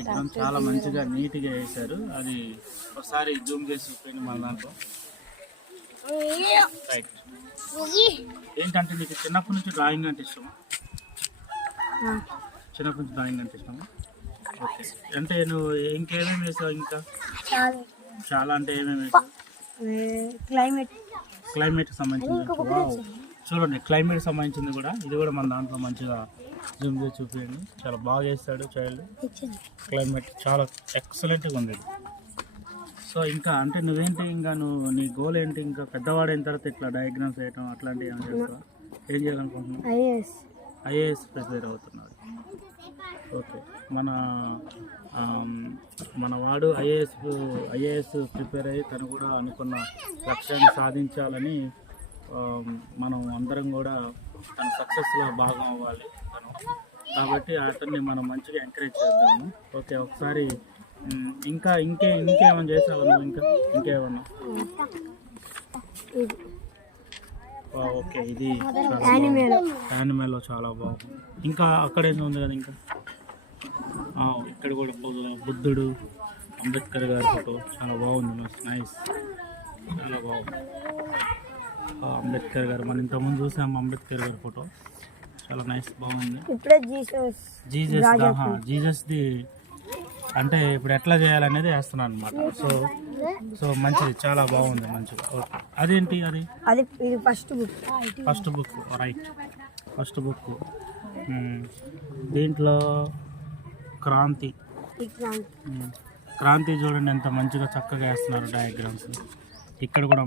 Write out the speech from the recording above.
Diagram చాలా మంచిగా నీట్గా వేశారు. అది ఒకసారి జూమ్ చేసి చూపించండి మన దాంట్లో. రైట్. ఏంటంటే నీకు చిన్నప్పటి నుంచి డ్రాయింగ్ అంటే ఇష్టమా? చిన్నప్పటి నుంచి డ్రాయింగ్ అంటే ఇష్టమా? ఓకే. అంటే నువ్వు ఇంకేమేమి వేసావు? ఇంకా చాలా అంటే ఏమేమి వేసావు? క్లైమేట్కి సంబంధించింది. చూడండి, క్లైమేట్కి సంబంధించింది కూడా. ఇది కూడా మన దాంట్లో మంచిగా జూమ్ చేసి చూపించండి. చాలా బాగా చేస్తాడు చైల్డ్. క్లైమేట్ చాలా ఎక్సలెంట్గా ఉంది. సో ఇంకా అంటే నువ్వేంటి, ఇంకా నీ గోల్ ఏంటి? ఇంకా పెద్దవాడైన తర్వాత ఇట్లా డయాగ్రామ్స్ వేయటం అట్లాంటివి ఏమైనా చేస్తావా? ఏం చేయాలనుకుంటున్నావు? ఐఏఎస్ ప్రిపేర్ అవుతున్నాడు. ఓకే. మన వాడు ఐఏఎస్ ప్రిపేర్ అయ్యి తను కూడా అనుకున్న లక్ష్యాన్ని సాధించాలని మనం అందరం కూడా తన సక్సెస్లో భాగం అవ్వాలి తను. కాబట్టి అతన్ని మనం మంచిగా ఎంకరేజ్ చేద్దాము. ఓకే. ఒకసారి ఇంకేమైనా చేసావా నువ్వు? ఇంకేమన్నా? ఓకే. ఇది యానిమేలో చాలా బాగుంది. ఇంకా అక్కడేదో ఉంది కదా, ఇంకా ఇక్కడ కూడా బుద్ధుడు, అంబేద్కర్ గారి ఫోటో చాలా బాగుంది. నైస్, చాలా బాగుంది. అంబేద్కర్ గారు మనం ఇంతకుముందు చూసాము. అంబేద్కర్ గారి ఫోటో చాలా నైస్, బాగుంది. జీసస్ది అంటే ఇప్పుడు ఎట్లా చేయాలనేది వేస్తున్నాను అనమాట. సో మంచిది, చాలా బాగుంది, మంచిగా. ఓకే. అదేంటి అది first book. Right, first book. దీంట్లో క్రాంతి చూడండి ఎంత మంచిగా చక్కగా వేస్తున్నారు డయాగ్రామ్స్. ఇక్కడ కూడా